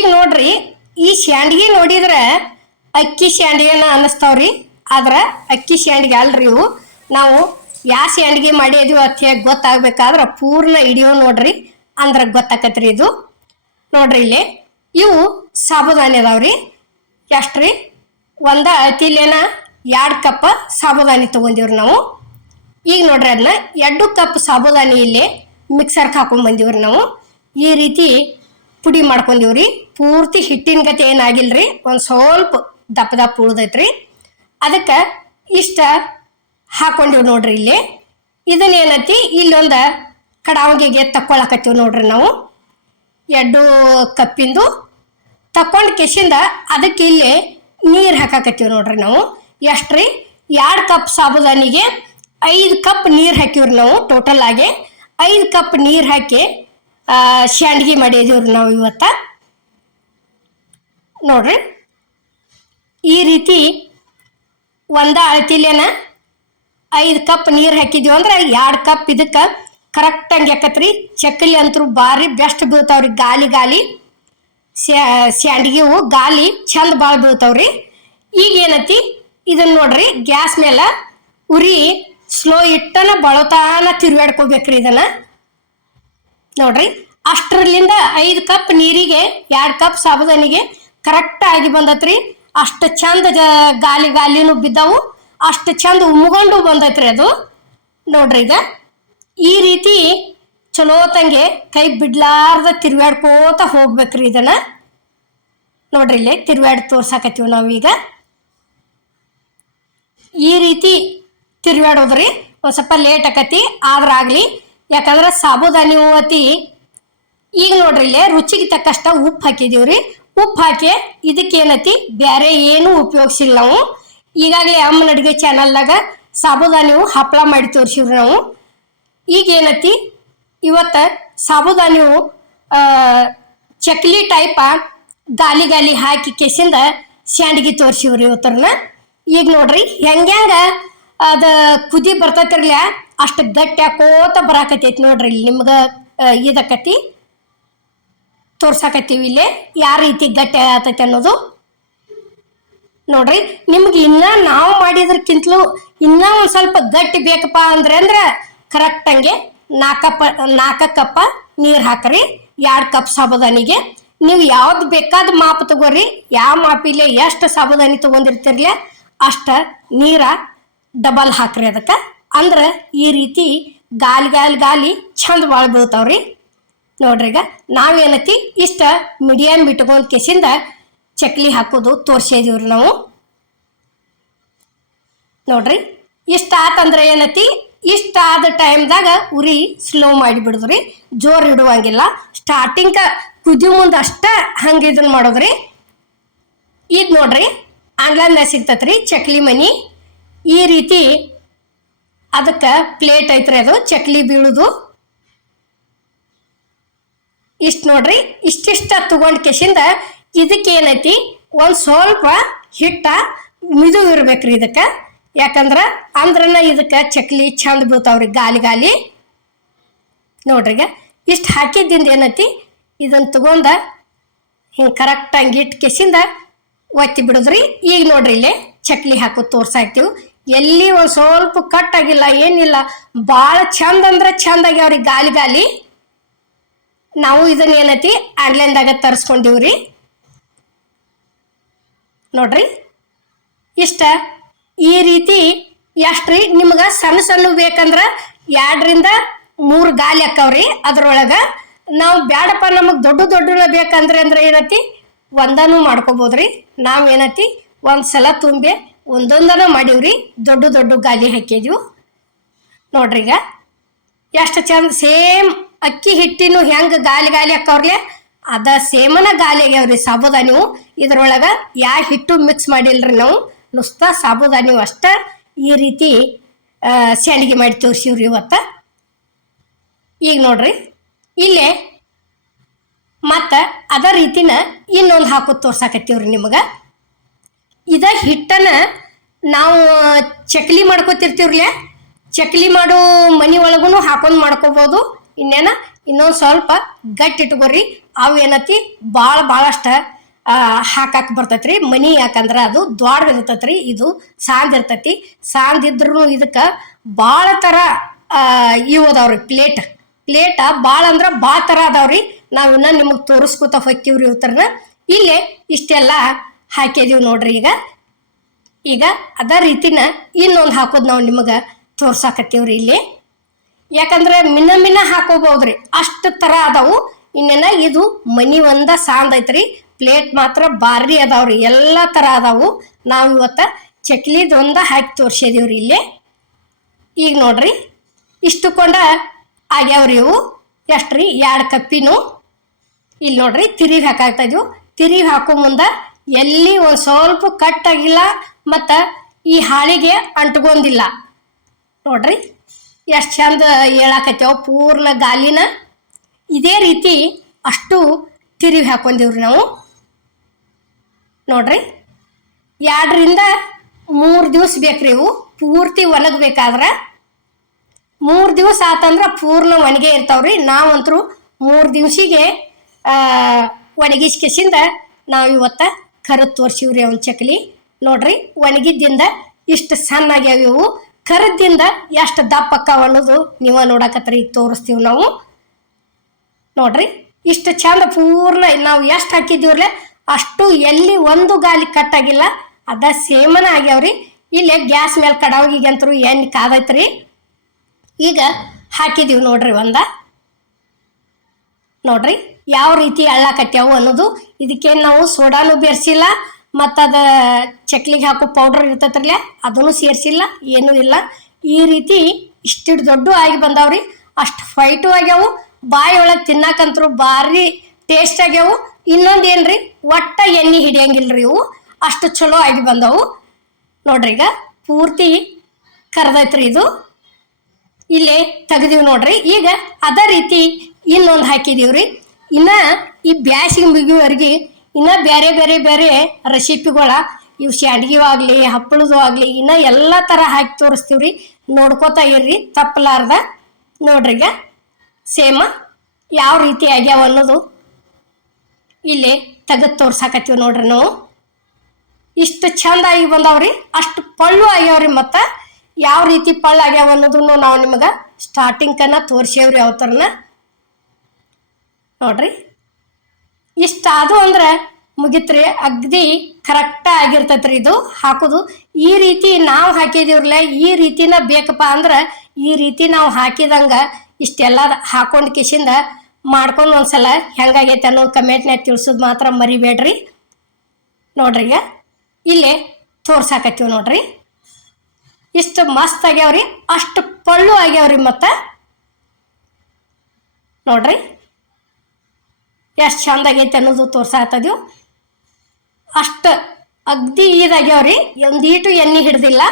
ಈಗ ನೋಡ್ರಿ, ಈ ಶಾಂಡ್ಗಿ ನೋಡಿದ್ರೆ ಅಕ್ಕಿ ಶಾಂಡ್ಗಿನ ಅನ್ನಿಸ್ತಾವ್ರಿ. ಆದ್ರೆ ಅಕ್ಕಿ ಶಾಂಡ್ಗಿ ಅಲ್ರಿ ಇವು. ನಾವು ಯಾವ ಶಾಂಡ್ಗಿ ಮಾಡಿದ್ವಿ ಅಂತ ಹೇಳಿ ಗೊತ್ತಾಗ್ಬೇಕಾದ್ರೆ ಪೂರ್ಣ ಹಿಡಿಯೋ ನೋಡ್ರಿ, ಅಂದ್ರೆ ಗೊತ್ತಾಕತ್ರಿ ಇದು. ನೋಡ್ರಿ ಇಲ್ಲಿ ಇವು ಸಾಬುದಾನಿ ಅದಾವ್ರಿ. ಎಷ್ಟ್ರಿ? ಒಂದ ಅತಿಲೇನ 2 ಕಪ್ ಸಾಬುದಾನಿ ತಗೊಂಡಿವ್ರಿ ನಾವು. ಈಗ ನೋಡ್ರಿ ಅದನ್ನ 2 ಕಪ್ ಸಾಬುದಾನಿ ಇಲ್ಲಿ ಮಿಕ್ಸರ್ಗೆ ಹಾಕೊಂಡ್ ಬಂದಿವ್ರಿ ನಾವು. ಈ ರೀತಿ ಪುಡಿ ಮಾಡ್ಕೊಂಡಿವ್ರಿ. ಪೂರ್ತಿ ಹಿಟ್ಟಿನ ಗತಿ ಏನಾಗಿಲ್ರಿ, ಒಂದು ಸ್ವಲ್ಪ ದಪ್ಪ ದಪ್ಪ ಉಳ್ದೈತ್ರಿ. ಅದಕ್ಕೆ ಇಷ್ಟ ಹಾಕೊಂಡಿವ್ ನೋಡ್ರಿ. ಇಲ್ಲಿ ಇದನ್ನೇನತಿ ಇಲ್ಲೊಂದು ಕಡಾವಗಿಗೆ ತಕ್ಕೊಳಕತ್ತೀವಿ ನೋಡ್ರಿ ನಾವು. 2 ಕಪ್ಪಿಂದು ತಕ್ಕೊಂಡು ಕೆಸಿಂದ ಅದಕ್ಕೆ ಇಲ್ಲಿ ನೀರು ಹಾಕಾಕತ್ತೀವಿ ನೋಡ್ರಿ ನಾವು. ಎಷ್ಟ್ರಿ? 2 ಕಪ್ ಸಾಬುದಾನಿಗೆ 5 ಕಪ್ ನೀರು ಹಾಕಿವ್ರಿ ನಾವು. ಟೋಟಲ್ ಆಗಿ 5 ಕಪ್ ನೀರು ಹಾಕಿ ಶಾಂಡ್ಗಿ ಮಾಡಿದೀವ್ರಿ ನಾವು ಇವತ್ತ. ನೋಡ್ರಿ ಈ ರೀತಿ ಒಂದ ಅಳತಿಲೇನ 5 ಕಪ್ ನೀರು ಹಾಕಿದೀವಿ ಅಂದ್ರೆ 2 ಕಪ್ ಇದಕ್ಕೆ ಕರೆಕ್ಟಾಗಿ ಯಾಕತ್ರಿ. ಚಕ್ಕಲಿ ಅಂತೂ ಭಾರಿ ಬೆಸ್ಟ್ ಬೀಳ್ತಾವ್ರಿ. ಗಾಲಿ ಗಾಲಿ ಶಾಂಡ್ಗಿವು ಗಾಲಿ ಚಂದ ಭಾಳ ಬೀಳ್ತಾವ್ರಿ. ಈಗ ಏನತಿ ಇದನ್ನ ನೋಡ್ರಿ, ಗ್ಯಾಸ್ ಮೇಲೆ ಉರಿ ಸ್ಲೋ ಇಟ್ಟನ ಬಳತಾನ ತಿರುಗಾಡ್ಕೋಬೇಕ್ರಿ ಇದನ್ನ. ನೋಡ್ರಿ ಅಷ್ಟರಲ್ಲಿಂದ 5 ಕಪ್ ನೀರಿಗೆ 2 ಕಪ್ ಸಾಬುದಾನಿಗೆ ಕರೆಕ್ಟ್ ಆಗಿ ಬಂದತ್ರಿ. ಅಷ್ಟು ಚಂದ ಗಾಲಿ ಗಾಲಿನೂ ಬಿದ್ದಾವು, ಅಷ್ಟು ಚಂದ ಉಮ್ಕೊಂಡು ಬಂದೈತ್ರಿ ಅದು. ನೋಡ್ರಿ ಈಗ ಈ ರೀತಿ ಚಲೋ ತಂಗೆ ಕೈ ಬಿಡ್ಲಾರ್ದ ತಿರುಗಾಡ್ಕೋತ ಹೋಗ್ಬೇಕ್ರಿ ಇದನ್ನ. ನೋಡ್ರಿ ಇಲ್ಲಿ ತಿರುಗಾಡಿ ತೋರ್ಸಾಕತ್ತೀವಿ ನಾವೀಗ. ಈ ರೀತಿ ತಿರುಗಾಡೋದ್ರಿ. ಒಂದು ಸ್ವಲ್ಪ ಲೇಟ್ ಆಕತಿ ಆದ್ರಾಗ್ಲಿ, ಯಾಕಂದ್ರೆ ಸಾಬುದಾನಿ ಅತಿ. ಈಗ ನೋಡ್ರಿ ಇಲ್ಲೇ ರುಚಿಗೆ ತಕ್ಕಷ್ಟ ಉಪ್ಪು ಹಾಕಿದೀವ್ರಿ. ಉಪ್ಪು ಹಾಕಿ ಇದಕ್ಕೇನತಿ ಬೇರೆ ಏನು ಉಪಯೋಗಿಸಿಲ್ಲ ನಾವು. ಈಗಾಗಲೇ ಅಮ್ಮನ ಅಡುಗೆ ಚಾನಲ್ದಾಗ ಸಾಬುದಾನಿ ಹಪ್ಪಳ ಮಾಡಿ ತೋರಿಸಿವ್ರಿ ನಾವು. ಈಗೇನತಿ ಇವತ್ತ ಸಾಬುದಾನಿ ಚಕ್ಲಿ ಟೈಪ ಗಾಲಿ ಗಾಲಿ ಹಾಕಿ ಕೆಸಿಂದ ಶಾಂಡ್ಗಿ ತೋರಿಸಿವ್ರಿ ಇವತ್ತರನ್ನ. ಈಗ ನೋಡ್ರಿ ಹೆಂಗ ಅದ ಕುದಿ ಬರ್ತೈತಿರ್ಲ ಅಷ್ಟು ಗಟ್ಟಿ ಹಾಕೋತ ಬರಾಕತೈತಿ ನೋಡ್ರಿ. ಇಲ್ಲಿ ನಿಮ್ಗೆ ಇದಕ್ಕತಿ ತೋರ್ಸಾಕತ್ತೀವಿ ಇಲ್ಲೇ ಯಾವ ರೀತಿ ಗಟ್ಟಿ ಆಗತೈತಿ ಅನ್ನೋದು. ನೋಡ್ರಿ ನಿಮ್ಗೆ ಇನ್ನ ನಾವು ಮಾಡಿದ್ರಕ್ಕಿಂತಲೂ ಇನ್ನ ಒಂದು ಸ್ವಲ್ಪ ಗಟ್ಟಿ ಬೇಕಪ್ಪ ಅಂದ್ರೆ ಕರೆಕ್ಟಂಗೆ 4 ಕಪ್ ನೀರು ಹಾಕ್ರಿ 2 ಕಪ್ ಸಾಬುದಾನಿಗೆ. ನೀವು ಯಾವ್ದು ಬೇಕಾದ ಮಾಪ್ ತಗೋರಿ. ಯಾವ ಮಾಪಿಲೆ ಎಷ್ಟು ಸಾಬುದಾನಿ ತಗೊಂಡಿರ್ತಿರ್ಲ ಅಷ್ಟ ನೀರ ಡಬಲ್ ಹಾಕ್ರಿ ಅದಕ್ಕೆ. ಅಂದ್ರೆ ಈ ರೀತಿ ಗಾಲಿ ಗಾಲಿ ಗಾಲಿ ಚಂದ ಭಾಳ ಬೀಳ್ತಾವ್ರಿ. ನೋಡ್ರಿ ಈಗ ನಾವೇನತಿ ಇಷ್ಟ ಮೀಡಿಯಮ್ ಇಟ್ಕೊಂಡ್ ಕೆಸಿಂದ ಚಕ್ಲಿ ಹಾಕೋದು ತೋರ್ಸಿದೀವ್ರಿ ನಾವು. ನೋಡ್ರಿ ಇಷ್ಟ ಆತಂದ್ರೆ ಏನತಿ, ಇಷ್ಟ ಆದ ಟೈಮ್ದಾಗ ಉರಿ ಸ್ಲೋ ಮಾಡಿಬಿಡುದ್ರಿ, ಜೋರ್ ಇಡುವಂಗಿಲ್ಲ. ಸ್ಟಾರ್ಟಿಂಗ್ ಕುದಿ ಮುಂದೆ ಅಷ್ಟ ಹಂಗೆ ಇದನ್ನ ಮಾಡೋದ್ರಿ. ಇದು ನೋಡ್ರಿ ಆನ್ಲೈನ್ದಾಗ ಸಿಗ್ತತ್ರಿ ಚಕ್ಲಿ ಮನಿ. ಈ ರೀತಿ ಅದಕ್ಕೆ ಪ್ಲೇಟ್ ಐತ್ರಿ, ಅದು ಚಕ್ಲಿ ಬೀಳುದು. ಇಷ್ಟು ನೋಡ್ರಿ ಇಷ್ಟಿಷ್ಟ ತಗೊಂಡ್ ಕೆಸಿಂದ ಇದಕ್ಕೇನೈತಿ ಒಂದು ಸ್ವಲ್ಪ ಹಿಟ್ಟ ಮಿದು ಇರ್ಬೇಕ್ರಿ ಇದಕ್ಕೆ. ಯಾಕಂದ್ರೆ ಅಂದ್ರನ ಇದಕ್ಕೆ ಚಕ್ಲಿ ಚಂದ ಬೀಳ್ತಾವ್ರಿ ಗಾಲಿ ಗಾಲಿ. ನೋಡ್ರಿಗ ಇಷ್ಟು ಹಾಕಿದ್ದಿಂದ ಏನೈತಿ ಇದನ್ನ ತಗೊಂಡ ಹಿಂಗೆ ಕರೆಕ್ಟಾಗಿ ಇಟ್ಟು ಕೆಸಿಂದ ಒತ್ತಿ ಬಿಡೋದ್ರಿ. ಈಗ ನೋಡ್ರಿ ಇಲ್ಲೇ ಚಕ್ಲಿ ಹಾಕೋದು ತೋರ್ಸಾಕ್ತೀವಿ. ಎಲ್ಲಿ ಒಂದು ಸ್ವಲ್ಪ ಕಟ್ ಆಗಿಲ್ಲ ಏನಿಲ್ಲ, ಭಾಳ ಚಂದ ಅಂದ್ರೆ ಚಂದ ಆಗ್ಯಾವ್ರಿ ಗಾಲಿ ಗಾಲಿ. ನಾವು ಇದನ್ನ ಏನೈತಿ ಆನ್ಲೈನ್ದಾಗ ತರಿಸ್ಕೊಂಡಿವ್ರಿ. ನೋಡ್ರಿ ಇಷ್ಟ ಈ ರೀತಿ ಎಷ್ಟ್ರಿ ನಿಮ್ಗೆ ಸಣ್ಣ ಸಣ್ಣ ಬೇಕಂದ್ರೆ 2ರಿಂದ 3 ಗಾಲಿ ಹಾಕವ್ರಿ. ಅದ್ರೊಳಗೆ ನಾವು ಬ್ಯಾಡಪ್ಪ ನಮಗೆ ದೊಡ್ಡ ಬೇಕಂದ್ರೆ ಏನತಿ ಒಂದನೂ ಮಾಡ್ಕೋಬೋದ್ರಿ. ನಾವು ಏನತಿ ಒಂದ್ಸಲ ತುಂಬಿ ಒಂದೊಂದನ ಮಾಡೀವ್ರಿ, ದೊಡ್ಡ ಗಾಲಿ ಹಾಕಿದ್ವಿ. ನೋಡ್ರಿ ಈಗ ಎಷ್ಟು ಚಂದ ಸೇಮ್ ಅಕ್ಕಿ ಹಿಟ್ಟಿನೂ ಹೆಂಗೆ ಗಾಲಿ ಗಾಲಿ ಹಾಕವ್ರಲೆ ಅದ ಸೇಮನ ಗಾಲಿ ಆಗ್ಯಾವ್ರಿ ಸಾಬುದಾನಿ. ಇದ್ರೊಳಗೆ ಯಾವ ಹಿಟ್ಟು ಮಿಕ್ಸ್ ಮಾಡಿಲ್ರಿ ನಾವು, ನುಸ್ತಾ ಸಾಬುದಾನಿ ಅಷ್ಟ ಈ ರೀತಿ ಶಾಂಡ್ಗಿ ಮಾಡಿ ತೋರಿಸಿವ್ರಿ ಇವತ್ತ. ಈಗ ನೋಡ್ರಿ ಇಲ್ಲೇ ಮತ್ತು ಅದ ರೀತಿನ ಇನ್ನೊಂದು ಹಾಕೋದು ತೋರ್ಸಾಕತ್ತೀವ್ರಿ ನಿಮಗೆ. ಇದ ಹಿಟ್ಟನ ನಾವು ಚಕ್ಲಿ ಮಾಡ್ಕೋತಿರ್ತೀವ್ರಲ್ಲ, ಚಕ್ಲಿ ಮಾಡೋ ಮನೆ ಒಳಗೂ ಹಾಕೊಂಡು ಮಾಡ್ಕೋಬೋದು. ಇನ್ನೊಂದು ಸ್ವಲ್ಪ ಗಟ್ಟಿ ಇಟ್ಕೊರಿ. ಅವು ಏನತಿ ಭಾಳಷ್ಟ ಹಾಕಕ್ಕೆ ಬರ್ತೈತ್ರಿ. ಮನಿ ಯಾಕಂದ್ರೆ ಅದು ದ್ವಾಡದಿರ್ತೈತ್ರಿ, ಇದು ಸಾಂದ್ ಇರ್ತೈತಿ. ಸಾಂದಿದ್ರು ಇದಕ್ಕೆ ಭಾಳ ಥರ ಇವು ಅದಾವ್ರಿ. ಪ್ಲೇಟ ಭಾಳ ಅಂದ್ರೆ ಭಾಳ ಥರ ಅದಾವ್ರಿ. ನಾವು ಇನ್ನ ನಿಮಗೆ ತೋರಿಸ್ಕೊತ ಹೊಕ್ಕಿವ್ರಿ ಇವ್ರನ್ನ. ಇಲ್ಲೇ ಇಷ್ಟೆಲ್ಲ ಹಾಕಿದೀವಿ ನೋಡ್ರಿ. ಈಗ ಅದ ರೀತಿನ ಇನ್ನೊಂದು ಹಾಕೋದು ನಾವು ನಿಮಗೆ ತೋರ್ಸಾಕತ್ತೀವ್ರಿ ಇಲ್ಲಿ. ಯಾಕಂದ್ರೆ ಮಿನ್ನ ಹಾಕೋಬಹುದ್ರಿ, ಅಷ್ಟು ಥರ ಅದಾವು. ಇದು ಮನಿ ಒಂದ ಸಾಂದ್ ಐತ್ರಿ. ಪ್ಲೇಟ್ ಮಾತ್ರ ಭಾರಿ ಅದಾವ್ರಿ, ಎಲ್ಲ ಥರ ಅದಾವು. ನಾವು ಇವತ್ತ ಚಕ್ಲಿದೊಂದ ಹಾಕಿ ತೋರ್ಸಿದೀವ್ರಿ ಇಲ್ಲಿ. ಈಗ ನೋಡ್ರಿ ಇಷ್ಟುಕೊಂಡ ಆಗ್ಯಾವ್ರಿ ಇವು. ಎಷ್ಟ್ರಿ? 2 ಕಪ್ಪಿನು. ಇಲ್ಲಿ ನೋಡ್ರಿ ತಿರುಗಿ ಹಾಕಾಗ್ತಾ ಇದ್ವು. ತಿರುಗಿ ಹಾಕೋ ಮುಂದೆ ಎಲ್ಲಿ ಒಂದು ಸ್ವಲ್ಪ ಕಟ್ಟಾಗಿಲ್ಲ ಮತ್ತು ಈ ಹಾಳಿಗೆ ಅಂಟ್ಗೊಂದಿಲ್ಲ ನೋಡ್ರಿ. ಎಷ್ಟು ಚಂದ ಹೇಳಾಕತ್ತೇವ ಪೂರ್ಣ ಗಾಲಿನ. ಇದೇ ರೀತಿ ಅಷ್ಟು ತಿರುವಿ ಹಾಕೊಂಡಿವ್ರಿ ನಾವು ನೋಡ್ರಿ. 2 ರಿಂದ 3 ದಿವಸ ಬೇಕ್ರಿ ಇವು ಪೂರ್ತಿ ಒಣಗಬೇಕಾದ್ರೆ. 3 ದಿವಸ ಆತಂದ್ರೆ ಪೂರ್ಣ ಒಣಗೆ ಇರ್ತಾವ್ರಿ. ನಾವಂತರೂ 3 ದಿವಸಿಗೆ ಒಣಗಿಸ್ಕೆಸಿಂದ ನಾವು ಇವತ್ತ ಕರದ್ ತೋರ್ಸಿವ್ರಿ ಅವನ್ ಚಕ್ಲಿ ನೋಡ್ರಿ. ಒಣಗಿದ್ದಿಂದ ಇಷ್ಟು ಸಣ್ಣ ಆಗ್ಯಾವ ಇವು. ಕರದಿಂದ ಎಷ್ಟು ದಪ್ಪ ಅಕ್ಕಾವ ಅನ್ನೋದು ನೀವ ನೋಡಕತ್ರಿ. ಈಗ ತೋರಿಸ್ತೀವಿ ನಾವು ನೋಡ್ರಿ. ಇಷ್ಟು ಚಂದ ಪೂರ್ಣ ನಾವು ಎಷ್ಟು ಹಾಕಿದ್ದೀವ್ರಲ್ಲ ಅಷ್ಟು ಎಲ್ಲಿ ಒಂದು ಗಾಲಿ ಕಟ್ಟಾಗಿಲ್ಲ. ಅದ ಸೇಮನ ಆಗ್ಯಾವ್ರಿ. ಇಲ್ಲೇ ಗ್ಯಾಸ್ ಮೇಲೆ ಕಡಾವಿಗಂತರೂ ಎಣ್ಣೆ ಕಾದೈತ್ರಿ. ಈಗ ಹಾಕಿದೀವಿ ನೋಡ್ರಿ ನೋಡ್ರಿ ಯಾವ ರೀತಿ ಅಳ್ಳಾಕತ್ಯಾವು ಅನ್ನೋದು. ಇದಕ್ಕೇನು ನಾವು ಸೋಡಾನು ಬೆರೆಸಿಲ್ಲ, ಮತ್ತು ಅದ ಚಕ್ಲಿಗೆ ಹಾಕೋ ಪೌಡ್ರ್ ಇರ್ತೈತ್ರಲ್ಲ ಅದನ್ನು ಸೇರಿಸಿಲ್ಲ, ಏನೂ ಇಲ್ಲ. ಈ ರೀತಿ ಇಷ್ಟಿಟ್ಟು ದೊಡ್ಡ ಆಗಿ ಬಂದಾವ್ರಿ. ಅಷ್ಟು ಫೈಟು ಆಗ್ಯಾವು. ಬಾಯಿ ಒಳಗೆ ತಿನ್ನಾಕಂತರೂ ಭಾರಿ ಟೇಸ್ಟ್ ಆಗ್ಯಾವು. ಇನ್ನೊಂದು ಏನ್ರಿ, ಒಟ್ಟ ಎಣ್ಣೆ ಹಿಡಿಯಂಗಿಲ್ರಿ ಇವು, ಅಷ್ಟು ಚಲೋ ಆಗಿ ಬಂದವು ನೋಡ್ರಿ. ಈಗ ಪೂರ್ತಿ ಕರ್ದೈತ್ರಿ ಇದು. ಇಲ್ಲೇ ತೆಗ್ದೀವಿ ನೋಡ್ರಿ. ಈಗ ಅದೇ ರೀತಿ ಇನ್ನೊಂದು ಹಾಕಿದೀವ್ರಿ. ಇನ್ನ ಈ ಬ್ಯಾಸಿಗೆ ಮುಗಿಯುವವರೆಗೆ ಇನ್ನ ಬೇರೆ ರೆಸಿಪಿಗಳ ಇವು ಶಾಂಡ್ಗಿ ಆಗಲಿ ಹಪ್ಪಳದು ಆಗಲಿ ಇನ್ನ ಎಲ್ಲ ಥರ ಹಾಕಿ ತೋರಿಸ್ತೀವ್ರಿ. ನೋಡ್ಕೋತಾ ಇರ್ರಿ ತಪ್ಪಲಾರ್ದ ನೋಡ್ರಿ. ಈಗ ಸೇಮ ಯಾವ ರೀತಿ ಆಗ್ಯಾವ ಅನ್ನೋದು ಇಲ್ಲಿ ತೆಗೆದು ತೋರ್ಸಾಕತ್ತೀವಿ ನೋಡ್ರಿ ನಾವು. ಇಷ್ಟು ಚಂದ ಆಗಿ ಬಂದಾವ್ರಿ, ಅಷ್ಟು ಪಳ್ಳು ಆಗ್ಯಾವ್ರಿ. ಮತ್ತು ಯಾವ ರೀತಿ ಪಳ್ಳು ಆಗ್ಯಾವ ಅನ್ನೋದನ್ನು ನಾವು ನಿಮಗೆ ಸ್ಟಾರ್ಟಿಂಗ್ಕನ್ನ ತೋರಿಸೇವ್ರಿ ಅವತರನ ನೋಡ್ರಿ. ಇಷ್ಟಾದು ಅಂದ್ರೆ ಮುಗಿತ್ರಿ, ಅಗ್ದಿ ಕರೆಕ್ಟ ಆಗಿರ್ತೈತ್ರಿ ಇದು ಹಾಕೋದು. ಈ ರೀತಿ ನಾವು ಹಾಕಿದೀವ್ರಲ್ಲ, ಈ ರೀತಿನ ಬೇಕಪ್ಪ ಅಂದ್ರೆ ಈ ರೀತಿ ನಾವು ಹಾಕಿದಂಗ ಇಷ್ಟೆಲ್ಲ ಹಾಕೊಂಡು ಕಿಶಿಂದ ಮಾಡ್ಕೊಂಡು ಒಂದ್ಸಲ ಹೆಂಗಾಗೈತೆ ಅನ್ನೋದು ಕಮೆಂಟ್ನಾಗ ತಿಳಿಸೋದು ಮಾತ್ರ ಮರಿಬೇಡ್ರಿ ನೋಡ್ರಿ. ಈಗ ಇಲ್ಲೇ ತೋರ್ಸಾಕತ್ತೀವಿ ನೋಡ್ರಿ. ಇಷ್ಟು ಮಸ್ತ್ ಆಗ್ಯಾವ್ರಿ, ಅಷ್ಟು ಪಳ್ಳು ಆಗ್ಯಾವ್ರಿ. ಮತ್ತು ನೋಡ್ರಿ ಎಷ್ಟು ಚಂದ ಆಗೈತೆ ಅನ್ನೋದು ತೋರ್ಸಾಕತ್ತಿದ್ವು. ಅಷ್ಟು ಅಗ್ದಿ ಇದಾಗ್ಯಾವ್ರಿ, ಒಂದೀಟು ಎಣ್ಣೆ ಹಿಡ್ದಿಲ್ಲ.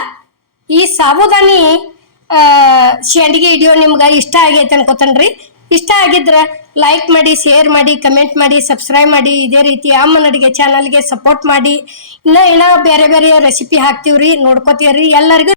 ಈ ಸಾಬುದಾನಿ ಶಾಂಡ್ಗಿ ವಿಡಿಯೋ ನಿಮ್ಗೆ ಇಷ್ಟ ಆಗೈತೆ ಅನ್ಕೋತನ್ರಿ. ಇಷ್ಟ ಆಗಿದ್ರೆ ಲೈಕ್ ಮಾಡಿ, ಶೇರ್ ಮಾಡಿ, ಕಮೆಂಟ್ ಮಾಡಿ, ಸಬ್ಸ್ಕ್ರೈಬ್ ಮಾಡಿ. ಇದೇ ರೀತಿ ಅಮ್ಮನ ಅಡುಗೆ ಚಾನಲ್ಗೆ ಸಪೋರ್ಟ್ ಮಾಡಿ. ಇನ್ನೂ ಬೇರೆ ರೆಸಿಪಿ ಹಾಕ್ತೀವ್ರಿ, ನೋಡ್ಕೋತೀವ್ರಿ. ಎಲ್ಲರಿಗೂ